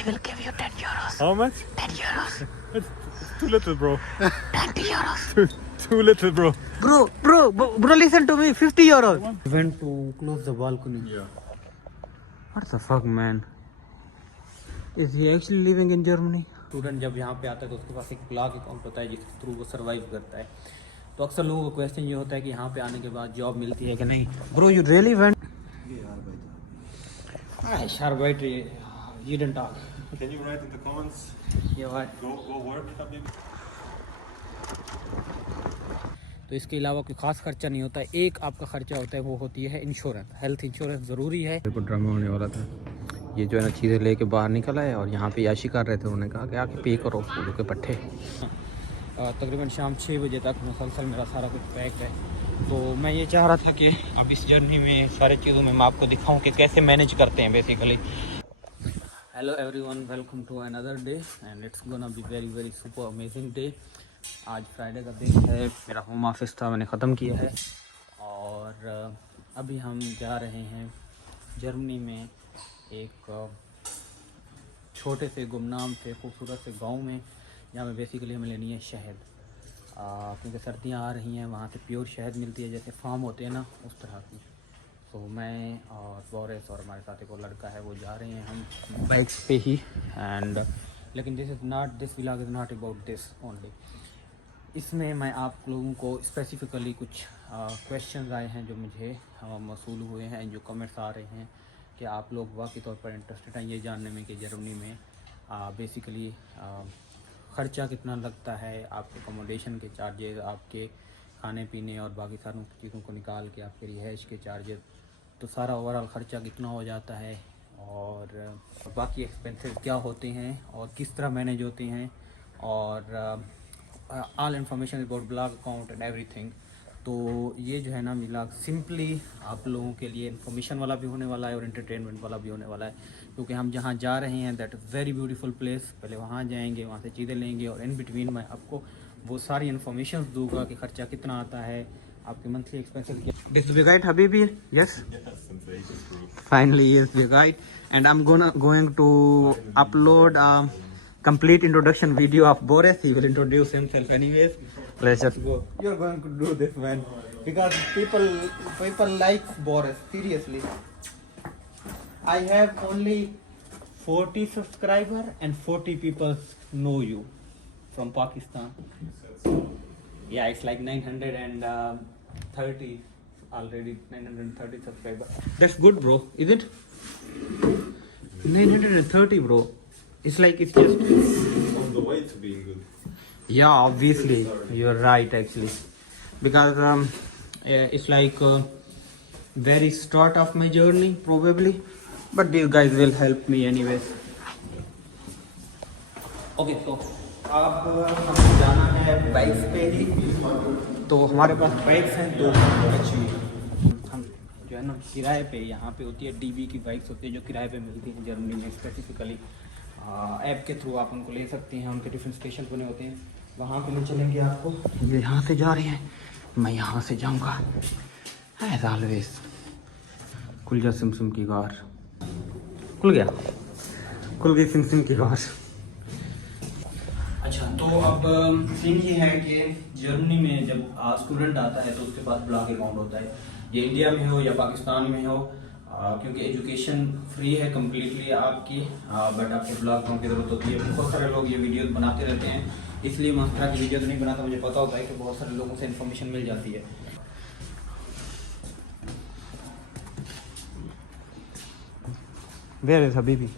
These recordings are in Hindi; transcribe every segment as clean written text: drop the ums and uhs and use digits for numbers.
I will give you 10 euros. How much? 10 euros. It's too little, bro. 20 euros. Too little, bro. Bro, listen to me. 50 euros. Went to close the balcony. Yeah. What the fuck, man? Is he actually living in Germany? Student जब यहाँ पे आता है तो उसके पास एक ब्लॉग अकाउंट होता है जिसके थ्रू वो सर्वाइव करता है। तो अक्सर लोगों का क्वेश्चन ये होता है कि यहाँ पे आने के बाद जॉब मिलती है कि नहीं। Bro you really went? Arbeit, jeden Tag. Can you write in the comments? Yeah, what? Go work, Habib. तो इसके अलावा कोई ख़ास खर्चा नहीं होता है। एक आपका खर्चा होता है वो होती है इंश्योरेंस। हेल्थ इंश्योरेंस ज़रूरी है। बिल्कुल ड्रामा होने वाला था। ये जो है ना चीज़ें लेके बाहर निकल आए और यहाँ पे याशी कर रहे थे। उन्होंने कहा कि आके पे करो फूलों के पट्टे। तकरीबन शाम 6 बजे तक मुसलसल मेरा सारा कुछ पैक है। तो मैं ये चाह रहा था कि अब इस जर्नी में सारी चीज़ों में मैं आपको दिखाऊँ कि कैसे मैनेज करते हैं basically. Hello everyone, welcome to another day and it's gonna be very super amazing day. आज फ्राइडे का दिन है। मेरा होम ऑफिस था, मैंने ख़त्म किया है और अभी हम जा रहे हैं जर्मनी में एक छोटे से गुमनाम से खूबसूरत से गांव में, जहाँ पे बेसिकली हमें लेनी है शहद। क्योंकि सर्दियाँ आ रही हैं, वहाँ से प्योर शहद मिलती है, जैसे फार्म होते हैं ना उस तरह की। तो मैं और बोरिस और हमारे साथ एक और लड़का है, वो जा रहे हैं हम बाइक्स पे ही। एंड लेकिन this vlog is not about this only. इसमें मैं आप लोगों को स्पेसिफ़िकली कुछ क्वेश्चंस आए हैं जो मुझे मौसूल हुए हैं, जो कमेंट्स आ रहे हैं कि आप लोग वाकई तौर पर इंटरेस्टेड हैं ये जानने में कि जर्मनी में बेसिकली ख़र्चा कितना लगता है, आपके अकोमोडेशन के चार्जेस, आपके खाने पीने और बाकी सारों चीज़ों को निकाल के आपके रिहाइश के चार्जेस, तो सारा ओवरऑल ख़र्चा कितना हो जाता है और बाकी एक्सपेंसेस क्या होते हैं और किस तरह मैनेज होते हैं और all information about blog account and everything. तो ये जो है ना व्लॉग सिंपली आप लोगों के लिए इन्फॉर्मेशन वाला भी होने वाला है और एंटरटेनमेंट वाला भी होने वाला है, क्योंकि हम जहाँ जा रहे हैं that is very beautiful place. पहले वहाँ जाएंगे, वहाँ से चीज़ें लेंगे और इन बिटवीन मैं आपको वो सारी इन्फॉर्मेशन दूंगा कि खर्चा कितना आता है, आपके मंथली एक्सपेंसेस क्या। दिस द गाइड हबीबी, yes finally is the guide and I am going to upload complete introduction video of Boris. He will introduce himself anyways. Let's just go. You're going to do this, man, because people like Boris, seriously. I have only 40 subscribers and 40 people know you from Pakistan. Yeah, it's like 930 already, 930 subscribers. That's good, bro, is it? 930, bro. It's like it's just On the way to being good. yeah, obviously you're right actually, because yeah, it's like very start of my journey probably, but these guys will help me anyways. Okay, so अब हमें जाना है बाइक्स पे ही। तो हमारे पास बाइक्स हैं दो एक्चुअली। हम जो है ना किराए पे, यहाँ पे होती है डीबी की बाइक्स होती है जो किराए पे मिलती हैं जर्मनी में। स्पेसिफिकली ऐप के थ्रू आप उनको ले सकते हैं, उनके डिफरेंट स्टेशन बने होते हैं, वहाँ पे ले चलेंगे आपको। ये यहाँ से जा रही हैं, मैं यहाँ से जाऊँगा एज ऑलवेज। खुल जा सिमसिम की कार, खुल गई सिमसिम की कार। अच्छा, तो अब सीन ये है कि जर्मनी में जब स्टूडेंट आता है तो उसके पास ब्लॉक अकाउंट होता है, ये इंडिया में हो या पाकिस्तान में हो, क्योंकि एजुकेशन फ्री है कम्प्लीटली आपकी, बट आपको ब्लॉग अकाउंट की ज़रूरत होती है। बहुत सारे लोग ये वीडियो बनाते रहते हैं, इसलिए मैं उस तरह की वीडियो तो नहीं बनाता। मुझे पता होता है कि बहुत सारे लोगों से इन्फॉर्मेशन मिल जाती है। Where is Habibi?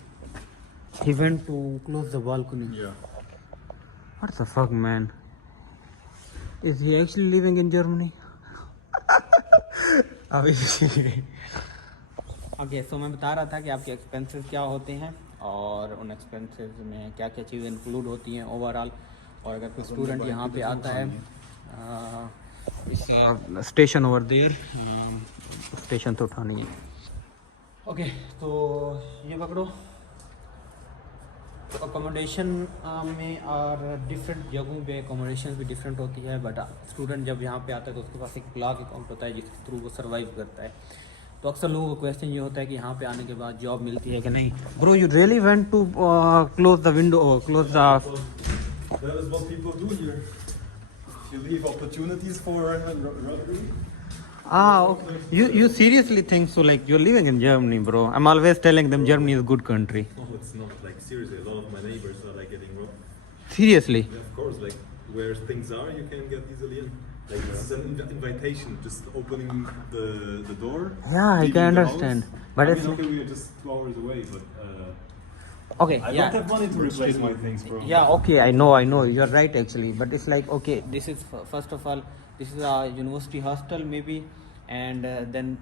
He went to close the balcony. Yeah. What the fuck, man? Is he actually living in Germany? Okay, so मैं बता रहा था कि आपके एक्सपेंसेस क्या होते हैं और उन एक्सपेंसेस में क्या क्या चीज़ें इंक्लूड होती हैं ओवरऑल। और अगर कोई स्टूडेंट यहाँ पे आता है, इस स्टेशन ओवर देयर, स्टेशन तो उठानी है। ओके, तो ये पकड़ो। तो अकोमोडेशन में और डिफरेंट जगहों पे अकोमोडेशन भी डिफरेंट होती है, बट स्टूडेंट जब यहाँ पे आता है तो उसके पास एक ब्लॉग अकाउंट होता है जिसके थ्रू वो सर्वाइव करता है। तो अक्सर लोगों का क्वेश्चन ये होता है कि यहाँ पे आने के बाद जॉब मिलती है कि नहीं. Bro you really went to close the window, close the. That is what people do here. You leave opportunities for robbery. Okay. You seriously think so? Like you're living in Germany, bro. I'm always telling them Germany is a good country. No, it's not. Like seriously, a lot of my neighbors are like getting robbed. Seriously. Yeah, of course, like where things are, you can get easily in. Like this is an invitation, just opening the door. Yeah, I leaving can the understand. house. But I it's mean, okay, we are just 2 hours away, but okay. I don't have money to replace my things, bro. Yeah, okay, I know, you're right actually, but it's like, okay, this is first of all, this is a university hostel maybe, and then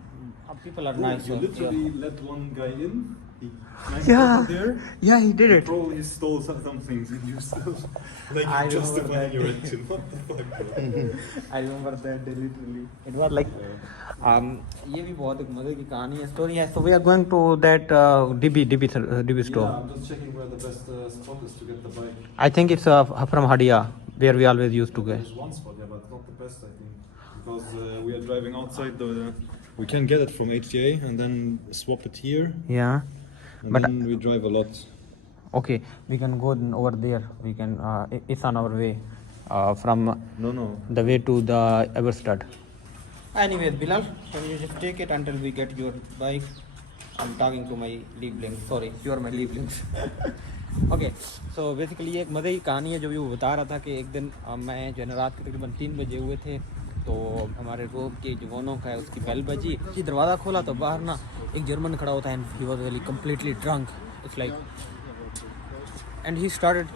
people are Bro, nice. you so, literally let one guy in. He smacked Yeah. over there. Yeah, he did He it. probably stole some things and you still like I remember justifying that. your action. What the fuck, bro? I remember that literally. It was like, ये भी बहुत एक मजे की कहानी है, स्टोरी है. So we are going to that DB store. Yeah, I'm just checking where the best spot is to get the bike. I think it's from Hadia, where we always used to go. There's one spot, yeah, but not the best, I think. Because we are driving outside the... We can get it from HTA and then swap it here. Yeah. And But then we drive a lot. okay, we can go over there. We can. It's on our way from No. the way to the Everstad. Anyways, Bilal, can you just take it until we get your bike? I'm talking to my Lieblings. Sorry, you are my Lieblings. Okay, so basically ये एक मज़े की कहानी है जो भी वो बता रहा था कि एक दिन मैं जो है ना रात के तकरीबन 3 बजे हुए थे, तो हमारे रोब के जो वोनों का है उसकी बेल बजी कि दरवाज़ा खोला तो बाहर ना एक जर्मन खड़ा होता है and he was really completely drunk. It's like and he started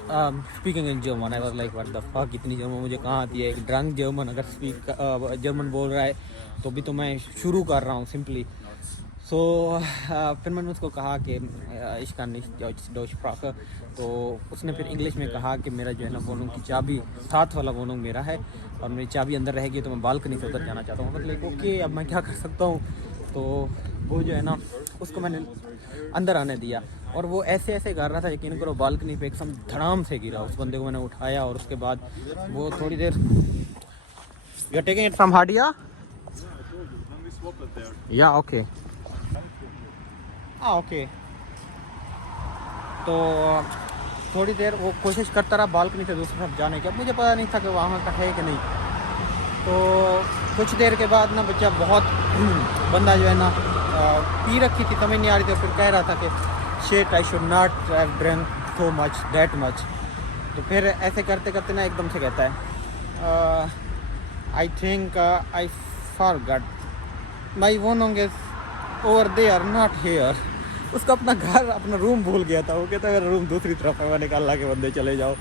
speaking in German. I was like what the fuck, इतनी जर्मन मुझे कहाँ आती है. एक ड्रंक जर्मन अगर जर्मन बोल रहा है तो भी तो मैं शुरू कर रहा हूँ सिंपली. सो फिर मैंने उसको कहा कि ich kann nicht Deutsch sprechen, तो उसने फिर इंग्लिश में कहा कि मेरा जो है ना वोनों की चाबी, साथ वाला वोनों मेरा है और मेरी चाबी अंदर रहेगी तो मैं बालकनी से उतर जाना चाहता हूँ. मतलब ओके, अब मैं क्या कर सकता हूँ. तो वो जो है ना उसको मैंने अंदर आने दिया और वो ऐसे ऐसे कर रहा था, यकीन करो बालकनी पे एकदम धड़ाम से गिरा. उस बंदे को मैंने उठाया और उसके बाद वो थोड़ी देर. You are taking it from हाडिया? Then we swap it there. या ओके. हाँ ओके. तो थोड़ी देर वो कोशिश करता रहा बालकनी से दूसरी तरफ जाने की. अब मुझे पता नहीं था कि वहाँ का है कि नहीं. तो कुछ देर के बाद ना बच्चा बहुत बंदा जो है ना पी रखी थी, समझ नहीं आ रही थी. फिर कह रहा था कि shit I should not have drink so much that much. तो फिर ऐसे करते करते ना एकदम से कहता है I think I forgot my वोनों is over there not here. उसका अपना घर, अपना रूम भूल गया था. वो कहता है मेरा रूम दूसरी तरफ है. मैंने कहा अल्लाह के बंदे चले जाओ.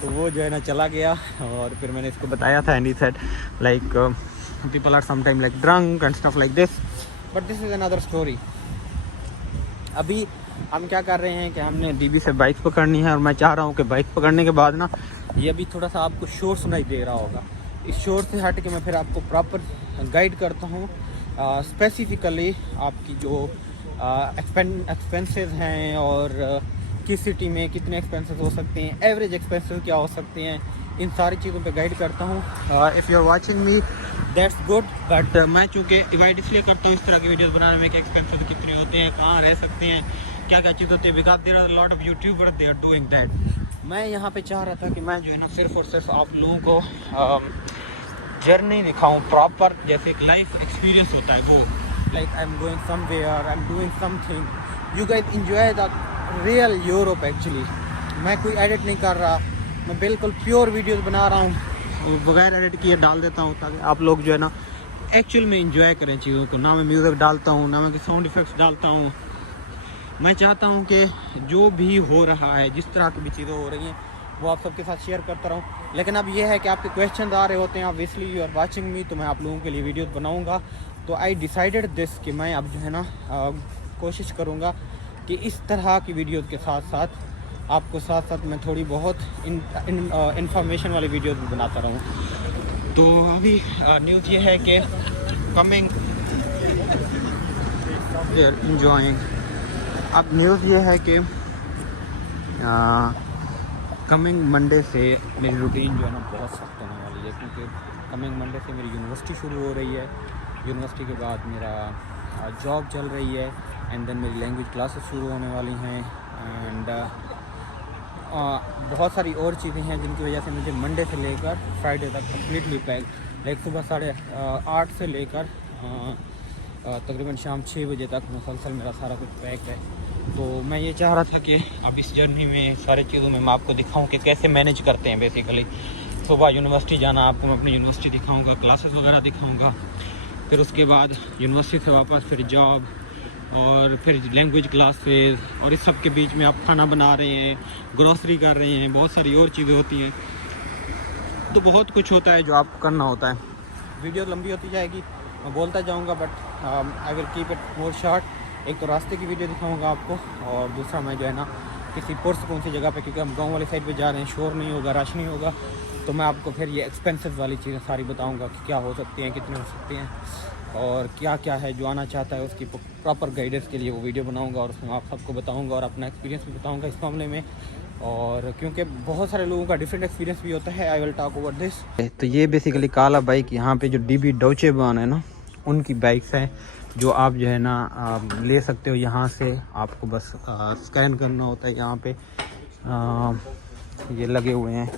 तो वो जो है ना चला गया और फिर मैंने इसको बताया था and he said like people are sometime like drunk and stuff like this, but this is another story. अभी हम क्या कर रहे हैं कि हमने डीबी से बाइक पकड़नी है और मैं चाह रहा हूँ कि बाइक पकड़ने के बाद ना ये अभी थोड़ा सा आपको शोर सुनाई दे रहा होगा. इस शोर से हट के मैं फिर आपको प्रॉपर गाइड करता हूँ स्पेसिफिकली आपकी जो एक्सपेंसेस हैं और किस सिटी में कितने एक्सपेंसेस हो सकते हैं, एवरेज एक्सपेंसेस क्या हो सकते हैं, इन सारी चीज़ों पे गाइड करता हूँ. If you are watching me that's good, but मैं चूँकि डिवाइड इसलिए करता हूँ इस तरह की वीडियोस बनाने में कि एक्सपेंसेस कितने होते हैं, कहाँ रह सकते हैं, क्या क्या चीज़ होती है. Because there are lot of YouTuber they are doing that. मैं यहाँ पे चाह रहा था कि मैं जो है ना सिर्फ और सिर्फ आप लोगों को जर्नी दिखाऊँ प्रॉपर, जैसे एक लाइफ एक्सपीरियंस होता है वो. Like I am going somewhere, I am doing something, you guys enjoy the real Europe. Actually मैं कोई एडिट नहीं कर रहा, मैं बिल्कुल प्योर वीडियोस बना रहा हूँ, बगैर एडिट किए डाल देता हूँ ताकि आप लोग जो है ना एक्चुअल में एंजॉय करें चीज़ों को. ना मैं म्यूज़िक डालता हूँ, ना मैं साउंड इफेक्ट्स डालता हूँ. मैं चाहता हूँ कि जो भी हो रहा है, जिस तरह की भी चीज़ें हो रही हैं, वो आप सबके साथ शेयर करता रहूँ. लेकिन अब ये है कि आपके क्वेश्चन आ रहे होते हैं, obviously you are watching me, तो मैं आप लोगों के लिए वीडियोस बनाऊँगा. तो आई डिसाइडेड दिस कि मैं अब जो है ना कोशिश करूँगा कि इस तरह की वीडियोस के साथ साथ आपको साथ साथ मैं थोड़ी बहुत इंफॉर्मेशन वाली वीडियोस भी बनाता रहूँ. तो अभी न्यूज़ ये है कि कमिंग एंजॉइंग. अब न्यूज़ ये है कि कमिंग मंडे से मेरी रूटीन जो है ना बहुत सख्त होने वाली है, क्योंकि कमिंग मंडे से मेरी यूनिवर्सिटी शुरू हो रही है. यूनिवर्सिटी के बाद मेरा जॉब चल रही है एंड देन मेरी लैंग्वेज क्लासेस शुरू होने वाली हैं एंड बहुत सारी और चीज़ें हैं जिनकी वजह से मुझे मंडे से लेकर फ्राइडे तक कम्प्लीटली पैक, लाइक सुबह 8:30 से लेकर तकरीबन शाम 6 बजे तक मुसलसल मेरा सारा कुछ पैक है। तो मैं ये चाह रहा था कि अब इस जर्नी में सारी चीज़ों में मैं आपको दिखाऊं कि कैसे मैनेज करते हैं। बेसिकली सुबह यूनिवर्सिटी जाना, आपको मैं अपनी यूनिवर्सिटी दिखाऊंगा, क्लासेस वगैरह दिखाऊंगा, फिर उसके बाद यूनिवर्सिटी से वापस फिर जॉब और फिर लैंग्वेज क्लासेस, और इस सब के बीच में आप खाना बना रहे हैं, ग्रॉसरी कर रहे हैं, बहुत सारी और चीज़ें होती हैं। तो बहुत कुछ होता है जो आपको करना होता है। वीडियो लंबी होती जाएगी, मैं बोलता जाऊंगा, but I will keep it more short. एक तो रास्ते की वीडियो दिखाऊंगा आपको, और दूसरा मैं जो है ना किसी पुरस्कून सी जगह पे, क्योंकि हम गांव वाली साइड पे जा रहे हैं, शोर नहीं होगा, रश नहीं होगा, तो मैं आपको फिर ये एक्सपेंसिव वाली चीज़ें सारी बताऊंगा कि क्या हो सकती हैं, कितनी हो सकती हैं, और क्या क्या है। जो आना चाहता है उसकी प्रॉपर गाइडेंस के लिए वो वीडियो बनाऊंगा और उसमें आप सबको बताऊंगा और अपना एक्सपीरियंस भी बताऊंगा इस मामले में। और क्योंकि बहुत सारे लोगों का डिफरेंट एक्सपीरियंस भी होता है, I will talk over this. तो ये बेसिकली काला बाइक यहाँ पे जो DB डॉचे बान है ना, उनकी बाइक्स हैं जो आप जो है ना ले सकते हो यहाँ से। आपको बस स्कैन करना होता है, यहाँ पे ये लगे हुए हैं,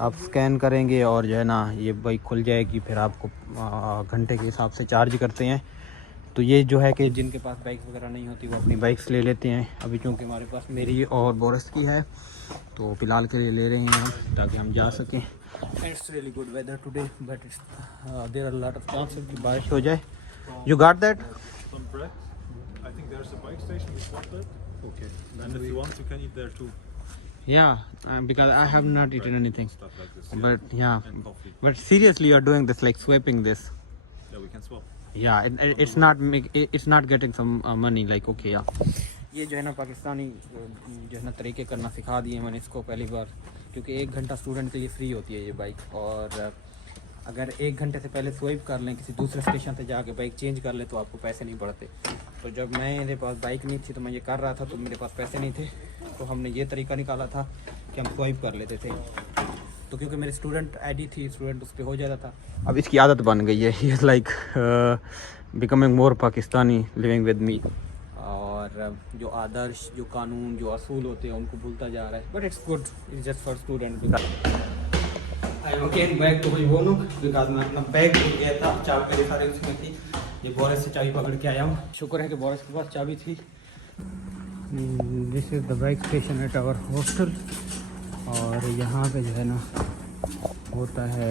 आप स्कैन करेंगे और जो है ना ये बाइक खुल जाएगी। फिर आपको घंटे के हिसाब से चार्ज करते हैं। तो ये जो है कि जिनके पास बाइक वगैरह नहीं होती वो अपनी बाइक्स ले लेते हैं। अभी चूँकि हमारे पास मेरी और बोरस की है, तो फ़िलहाल के लिए ले रहे हैं हम ताकि हम जा सकें। It's really good weather today, but it's there are lot of chances कि बारिश हो जाए। You got that? Some bread. I think there's a bike station. We want that. Okay. And if you want, you can eat there too. Yeah, because I have not eaten anything. Stuff like this. But yeah, And coffee. but seriously, you are doing this, like swiping this. Yeah, we can swap. Yeah, it's not getting some money, like okay, yeah. ये जो है ना पाकिस्तानी जो है ना तरीके करना सिखा दिए मैंने इसको पहली बार, क्योंकि 1 घंटा स्टूडेंट के लिए फ्री होती है ये बाइक। और अगर 1 घंटे से पहले स्वाइप कर लें, किसी दूसरे स्टेशन पे जाके बाइक चेंज कर लें, तो आपको पैसे नहीं पड़ते। तो जब मेरे पास बाइक नहीं थी तो मैं ये कर रहा था, तो मेरे पास पैसे नहीं थे, तो हमने ये तरीका निकाला था कि हम स्वाइप कर लेते थे। तो क्योंकि मेरी स्टूडेंट ID थी, स्टूडेंट उस पर हो जाता था। अब इसकी आदत बन गई है, he is like becoming more Pakistani living with me. और जो आदर्श, जो कानून, जो असूल होते हैं उनको भूलता जा रहा है, but it's good, it's just for student. I am again back to my वोनू, बिकॉज मैं अपना बैग भूल गया था, चाबी मेरी सारी उसमें थी। ये बोरस से चाबी पकड़ के आया हूँ, शुक्र है कि बोरस के पास चाबी थी। This is the bike station at our hostel. और यहाँ पे जो है ना होता है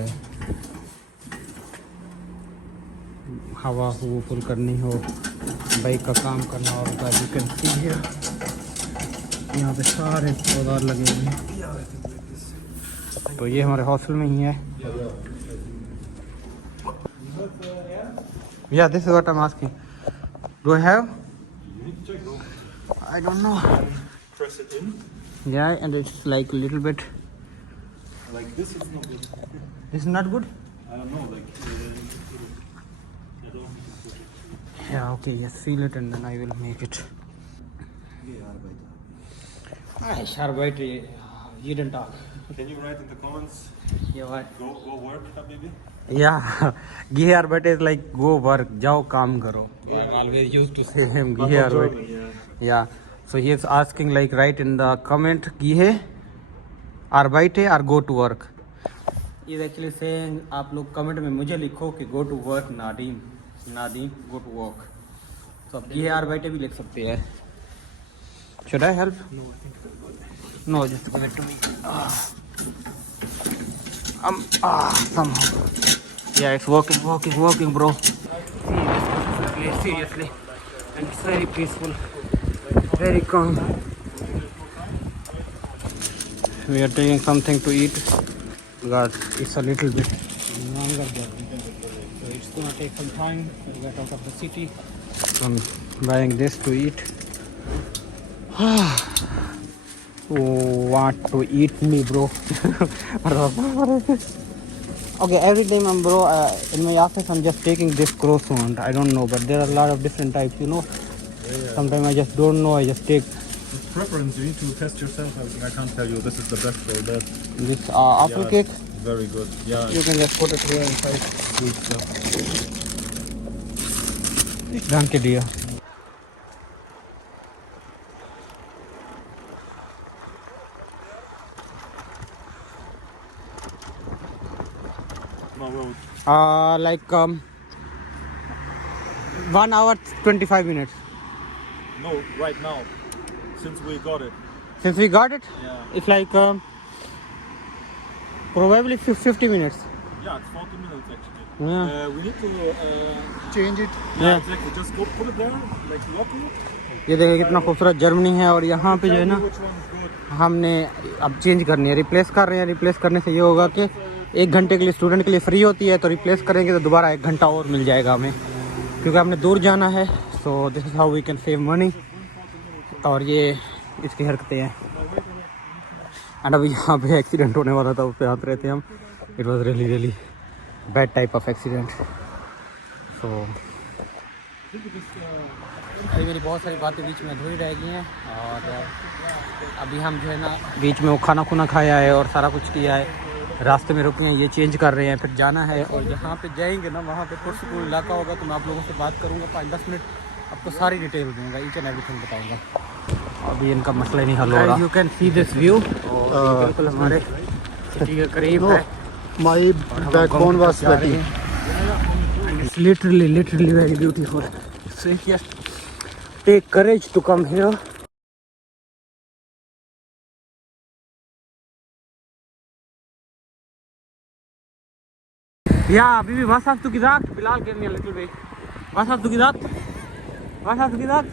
हवा हो फुल करनी हो, बाइक का काम करना होता है। यू कैन सी हियर, यहाँ पे सारे पौधार लगे हुए हैं। तो ये हमारे हॉस्टल में ही है। या this is what I am asking, do I have? I don't know. Press it in. Yeah, and it's like a little bit. Like this is not good. This is not good. I don't know. Like. I don't think it's good. Yeah. Okay. Yes. Seal it and then I will make it. Sharbait, you didn't talk. Can you write in the comments? Yeah. What? Go work, Habibi. Yeah. Giharbait is like go work. जाओ काम करो. I'm always used to say him Giharbait. Yeah. So he is asking like write in the comment Gihe arbeite or go to work. He is actually saying आप लोग कमेंट में मुझे लिखो कि go to work नादीम go to work. तो आप Gihe arbeite भी लिख सकते हैं. Should I help? No, I think that's good. No, just give it to me. Somehow. Yeah, it's working, bro. Seriously. And it's very peaceful, very calm. We are taking something to eat because it's a little bit longer journey. So it's gonna take some time to get out of the city. So I'm buying this to eat. Want to eat me, bro? Okay, every time I'm in my office I'm just taking this croissant. I don't know, but there are a lot of different types, you know. Yeah. Sometimes I just don't know, I just take It's preference. You need to test yourself. I can't tell you this is the best or that. this apple Yeah, cake. Very good. Yeah. You can just put it here inside. Good stuff. Danke dir. No road. Like 1 hour 25 minutes. No, right now. Since we got it. Since we got it, Yeah. it's like probably 50 minutes. Yeah, it's 40 minutes actually. Yeah. We need to change it. Yeah. Exactly. Just go put it there, like lock it. ये देखिए कितना खूबसूरत जर्मनी है और यहाँ पे जो है ना Which one is good? हमने अब चेंज करनी है, रिप्लेस कर रहे हैं। रिप्लेस करने से ये होगा कि 1 घंटे के लिए स्टूडेंट के लिए फ्री होती है, तो रिप्लेस करेंगे तो दोबारा 1 घंटा और मिल जाएगा हमें, क्योंकि हमने दूर जाना है। So this is how we can save money. और ये इसकी हरकतें हैं। एंड अभी यहाँ पे एक्सीडेंट होने वाला था, उस पर आते रहते हम। It was really bad type of accident. So अभी मेरी बहुत सारी बातें बीच में अधूरी रह गई हैं और अभी हम जो है ना बीच में वो खाना खुना खाया है और सारा कुछ किया है, रास्ते में रुके हैं, ये चेंज कर रहे हैं, फिर जाना है। और जहाँ पे जाएंगे ना वहाँ पे पुरस्कूल इलाका होगा, तो मैं आप लोगों से बात करूँगा 5-10 मिनट, आपको सारी डिटेल दूँगा, ईच एंड एवरीथिंग बताऊँगा। अभी इनका मसला ही नहीं हल हो रहा। You can see this view, बिल्कुल हमारे सिटी के करीब है। My backbone was sweating. It's literally very beautiful. So yes, take courage to come here. Ja, Bibi, was hast du gesagt? Bilal, give me a little bit. Was hast du gesagt? Was hast du gesagt?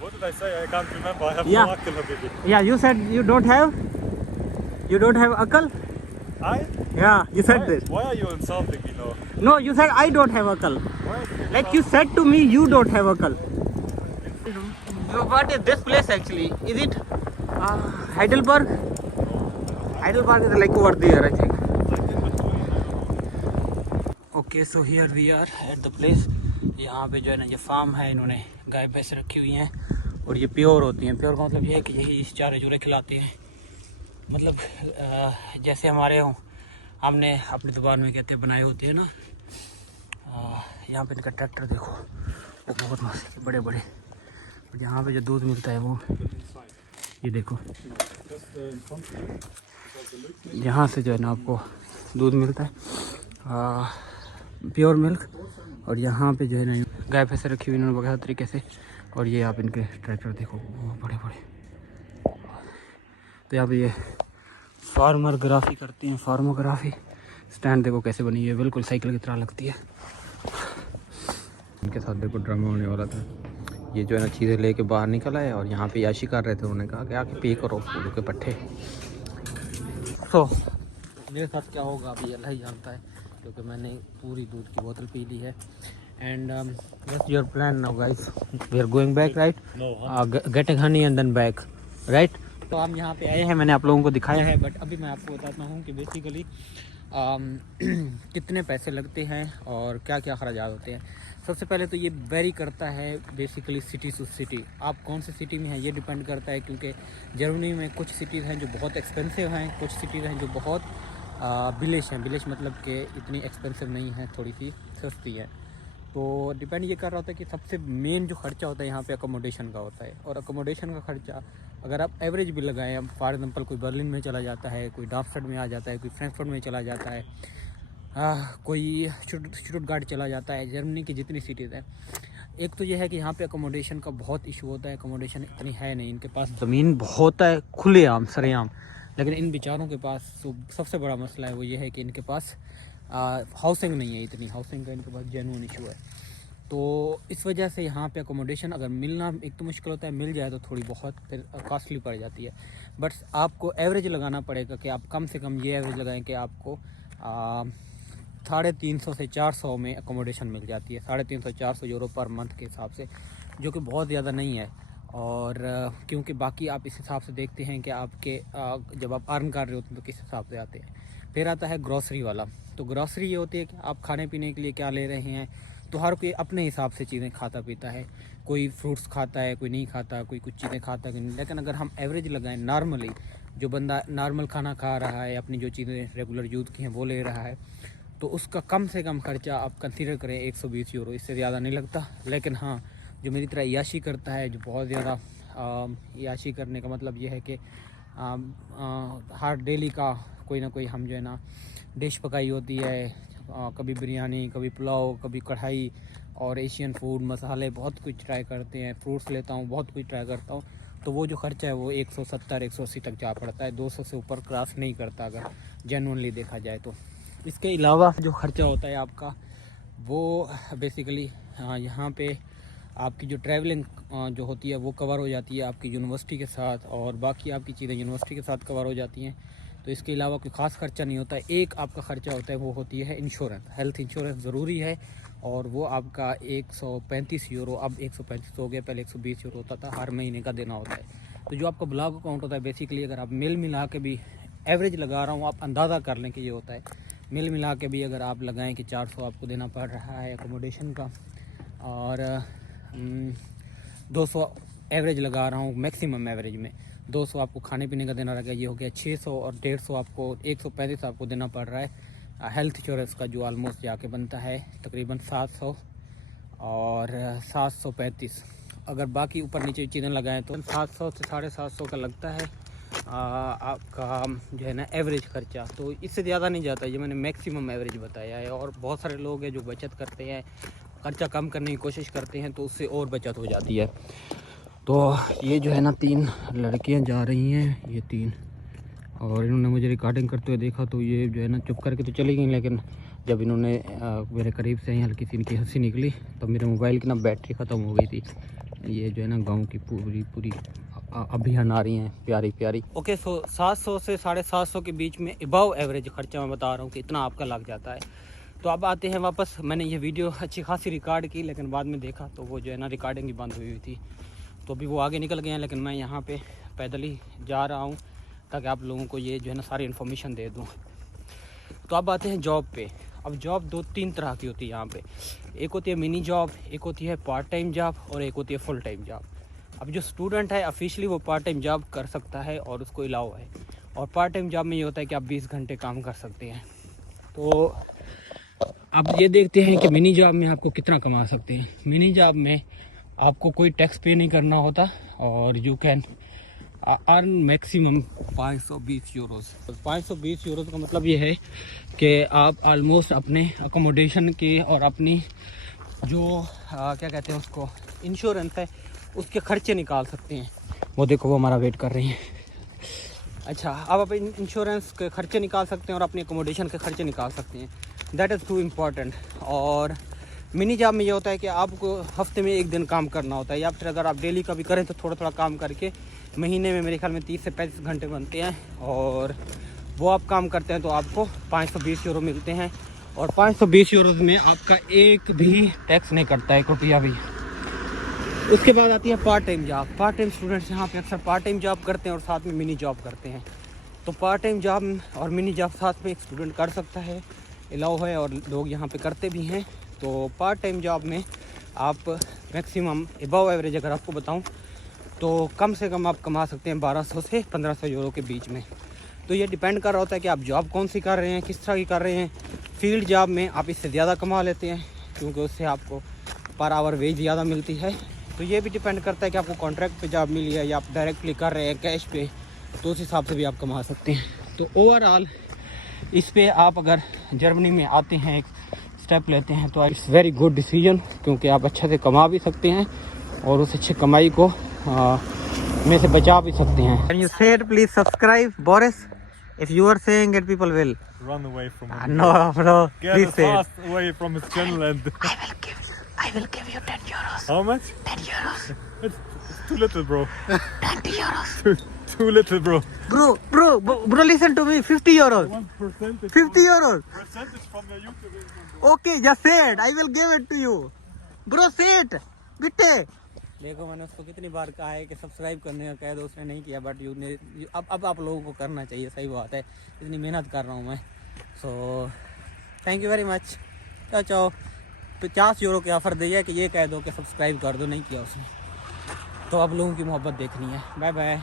What did I say? I can't remember. I have Yeah. no akil habibi. Yeah, you said you don't have akal? I? Yeah, you said Why, this. why are you insulting me now? No, you said I don't have akal. Why? Like you said to me, you don't have akal. What is this place actually? Is it Heidelberg? Heidelberg is like over there, I think. Okay, so here we are at the place. यहाँ पे जो है ना ये फार्म है, इन्होंने गाय भैंस रखी हुई हैं और ये प्योर होती हैं। प्योर का मतलब ये है कि यही इस चारे चूरे खिलाते हैं। मतलब जैसे हमारे हमने अपनी दुकान में कहते हैं बनाए होते हैं ना। यहाँ पे इनका ट्रैक्टर देखो, वो बहुत मस्त है, बड़े बड़े। और यहाँ पे जो दूध मिलता है वो ये देखो, यहाँ से जो है ना आपको दूध मिलता है, प्योर मिल्क। और यहाँ पे जो है ना गाय भैंसे रखी हुई इन्होंने वगैरह तरीके से। और ये आप इनके ट्रैक्टर देखो, वो बड़े बड़े। तो यहाँ पे ये फार्मरग्राफी करती हैं, फार्मोग्राफी। स्टैंड देखो कैसे बनी है, बिल्कुल साइकिल की तरह लगती है। इनके साथ देखो ड्रामा होने वाला था। ये जो है ना चीज़ें लेके बाहर निकल आए और यहाँ पे याशी कर रहे थे। उन्होंने कहा कि आके पे करो फूलों के पट्टे। तो मेरे साथ क्या होगा अभी अल्लाह ही जानता है, क्योंकि मैंने पूरी दूध की बोतल पी ली है। And what's your plan now guys? We are going back right? Getting honey and then back right? तो हम यहाँ पे आए हैं, मैंने आप लोगों को दिखाया है, बट अभी मैं आपको बताता हूँ कि बेसिकली कितने पैसे लगते हैं और क्या क्या खर्चात होते हैं। सबसे पहले तो ये वेरी करता है बेसिकली सिटी टू सिटी, आप कौन सी सिटी में हैं ये डिपेंड करता है। क्योंकि जर्मनी में कुछ सिटीज़ हैं जो बहुत एक्सपेंसिव हैं, कुछ सिटीज़ हैं जो बहुत बिलेश हैं। बिलेश मतलब कि इतनी एक्सपेंसिव नहीं है, थोड़ी सी सस्ती है। तो डिपेंड ये कर रहा होता है कि सबसे मेन जो खर्चा होता है यहाँ पे अकोमोडेशन का होता है। और अकोमोडेशन का खर्चा अगर आप एवरेज भी लगाएं, अब फॉर एग्जांपल कोई बर्लिन में चला जाता है, कोई डार्मस्टैट में आ जाता है, कोई फ्रैंकफर्ट में चला जाता है, कोई स्टुटगार्ट चला जाता है, जर्मनी की जितनी सिटीज़ हैं। एक तो ये है कि यहाँ पे अकोमोडेशन का बहुत इशू होता है। अकोमोडेशन इतनी है नहीं, इनके पास ज़मीन बहुत है खुलेआम सरेआम, लेकिन इन बेचारों के पास सबसे बड़ा मसला है वो ये है कि इनके पास हाउसिंग नहीं है। इतनी हाउसिंग का इनके पास जेन्युइन इशू है। तो इस वजह से यहाँ पे अकोमोडेशन अगर मिलना एक तो मुश्किल होता है, मिल जाए तो थोड़ी बहुत फिर कॉस्टली पड़ जाती है। बट आपको एवरेज लगाना पड़ेगा कि आप कम से कम ये एवरेज लगाएं कि आपको 350 से 400 में अकोमोडेशन मिल जाती है। 350-400 यूरो पर मंथ के हिसाब से, जो कि बहुत ज़्यादा नहीं है। और क्योंकि बाकी आप इस हिसाब से देखते हैं कि आपके जब आप अर्न कर रहे होते हैं तो किस हिसाब से आते हैं। फिर आता है ग्रॉसरी वाला। तो ग्रॉसरी ये होती है कि आप खाने पीने के लिए क्या ले रहे हैं। तो हर कोई अपने हिसाब से चीज़ें खाता पीता है, कोई फ्रूट्स खाता है, कोई नहीं खाता, कोई कुछ चीज़ें खाता है नहीं। लेकिन अगर हम एवरेज लगाएं नॉर्मली, जो बंदा नॉर्मल खाना खा रहा है, अपनी जो चीज़ें रेगुलर यूज़ की हैं वो ले रहा है, तो उसका कम से कम खर्चा आप कंसीडर करें 120 यूरो, इससे ज़्यादा नहीं लगता। लेकिन हाँ, जो मेरी तरह याशी करता है, जो बहुत ज़्यादा याशी करने का मतलब ये है कि हर डेली का कोई ना कोई हम जो है ना डिश पकाई होती है, कभी बिरयानी, कभी पुलाव, कभी कढ़ाई, और एशियन फूड, मसाले, बहुत कुछ ट्राई करते हैं, फ्रूट्स लेता हूँ, बहुत कुछ ट्राई करता हूँ। तो वो जो खर्चा है वो 170-180 तक जा पड़ता है, 200 से ऊपर क्रॉस नहीं करता अगर जेन्युइनली देखा जाए तो। इसके अलावा जो खर्चा होता है आपका वो बेसिकली यहाँ पे आपकी जो ट्रैवलिंग जो होती है वो कवर हो जाती है आपकी यूनिवर्सिटी के साथ, और बाकी आपकी चीज़ें यूनिवर्सिटी के साथ कवर हो जाती हैं। तो इसके अलावा कोई ख़ास खर्चा नहीं होता है। एक आपका ख़र्चा होता है वो होती है इंश्योरेंस, हेल्थ इंश्योरेंस ज़रूरी है, और वो आपका 135 यूरो, अब 135 हो गया, पहले 120 यूरो होता था, हर महीने का देना होता है। तो जो आपका ब्लॉक अकाउंट होता है बेसिकली, अगर आप मिला के भी एवरेज लगा रहा हूँ, आप अंदाज़ा कर लें कि ये होता है, मिला के भी अगर आप लगाएं कि 400 आपको देना पड़ रहा है एकोमोडेशन का, और 200 एवरेज लगा रहा हूँ, मैक्सिमम एवरेज में 200 आपको खाने पीने का देना रहेगा, ये हो गया 600, और 150 आपको 135 आपको देना पड़ रहा है हेल्थ इंश्योरेंस का, जो ऑलमोस्ट जाके बनता है तकरीबन 700 और 735। अगर बाकी ऊपर नीचे चीज़ें लगाएं तो 700 से 750 का लगता है आपका जो है ना एवरेज खर्चा। तो इससे ज़्यादा नहीं जाता, ये मैंने मैक्सिमम एवरेज बताया है। और बहुत सारे लोग हैं जो बचत करते हैं, खर्चा कम करने की कोशिश करते हैं, तो उससे और बचत हो जाती है। तो ये जो है ना 3 लड़कियां जा रही हैं, ये 3, और इन्होंने मुझे रिकॉर्डिंग करते हुए देखा तो ये जो है ना चुप करके तो चली गई, लेकिन जब इन्होंने मेरे करीब से आई, हल्की सी इनकी हंसी निकली, तो मेरे मोबाइल की ना बैटरी ख़त्म हो गई थी। ये जो है ना गांव की पूरी अभियान आ रही हैं प्यारी प्यारी। ओके, सो 700 से 750 के बीच में अबव एवरेज खर्चा मैं बता रहा हूँ कि इतना आपका लग जाता है। तो अब आते हैं वापस, मैंने ये वीडियो अच्छी खासी रिकॉर्ड की, लेकिन बाद में देखा तो वो जो है ना रिकॉर्डिंग ही बंद हुई थी। तो अभी वो आगे निकल गए हैं, लेकिन मैं यहाँ पे पैदल ही जा रहा हूँ ताकि आप लोगों को ये जो है ना सारी इन्फॉर्मेशन दे दूँ। तो अब आते हैं जॉब पे। अब जॉब 2-3 तरह की होती है यहाँ पे। एक होती है मिनी जॉब, एक होती है पार्ट टाइम जॉब, और एक होती है फुल टाइम जॉब। अब जो स्टूडेंट है ऑफिशियली वो पार्ट टाइम जॉब कर सकता है और उसको अलाउ है, और पार्ट टाइम जॉब में ये होता है कि आप 20 घंटे काम कर सकते हैं। तो अब ये देखते हैं कि मिनी जॉब में आपको कितना कमा सकते हैं। मिनी जॉब में आपको कोई टैक्स पे नहीं करना होता, और you can earn maximum 520 euros. 520 euros का मतलब ये है कि आप आलमोस्ट अपने अकोमोडेशन के और अपनी जो क्या कहते हैं उसको इंश्योरेंस है उसके खर्चे निकाल सकते हैं। वो देखो वो हमारा वेट कर रही हैं। अच्छा, अब आप इंश्योरेंस के खर्चे निकाल सकते हैं और अपने अकोमोडेशन के खर्चे निकाल सकते हैं। That is too important. और मिनी जॉब में ये होता है कि आपको हफ्ते में 1 दिन काम करना होता है, या फिर अगर आप डेली का भी करें तो थोड़ा थोड़ा काम करके महीने में मेरे ख्याल में 30 से 35 घंटे बनते हैं, और वो आप काम करते हैं तो आपको 520 यूरो मिलते हैं। और 520 यूरो में आपका एक भी टैक्स नहीं कटता, 1 रुपया भी। उसके बाद आती है part time job. Part time students यहाँ पे अक्सर पार्ट टाइम जॉब करते हैं और साथ में मिनी जॉब करते हैं। तो पार्ट टाइम जॉब और मिनी जॉब साथ में एक स्टूडेंट कर सकता है, अलाउ है, और लोग यहाँ पे करते भी हैं। तो पार्ट टाइम जॉब में आप मैक्सिमम अबव एवरेज अगर आपको बताऊं तो कम से कम आप कमा सकते हैं 1200 से 1500 यूरो के बीच में। तो ये डिपेंड कर रहा होता है कि आप जॉब कौन सी कर रहे हैं, किस तरह की कर रहे हैं। फील्ड जॉब में आप इससे ज़्यादा कमा लेते हैं क्योंकि उससे आपको पर आवर वेज ज़्यादा मिलती है। तो ये भी डिपेंड करता है कि आपको कॉन्ट्रैक्ट पे जॉब मिली है या आप डायरेक्टली कर रहे हैं कैश पे, तो उस हिसाब से भी आप कमा सकते हैं। तो ओवरऑल इस पे आप अगर जर्मनी में आते हैं, एक स्टेप लेते हैं, तो इट्स वेरी गुड डिसीजन, क्योंकि आप अच्छे से कमा भी सकते हैं और उस अच्छी कमाई को में से बचा भी सकते हैं। Can you say it, please subscribe, Boris? If you are saying it, people will Run away from him. no, bro. Get Please say it. fast away from his channel and I will give you 10 euros. how much? 10 euros. It's too little, bro. 20 euros. Too little, bro. Bro, listen to me. 50 euros. 1% 50 euros. percentage from your YouTube income, bro. Okay, just say it. I will give it to you. Bro, say it. बिट्टे। देखो मैंने उसको कितनी बार कहा है कि सब्सक्राइब करने का कह दो, उसने नहीं किया, बट अब आप लोगों को करना चाहिए। सही बात है, इतनी मेहनत कर रहा हूँ मैं। So thank you very much. चाओ 50 यूरो के ऑफ़र दिया कि ये कह दो कि सब्सक्राइब कर दो, नहीं किया उसने। तो आप लोगों की मोहब्बत देखनी है। Bye bye.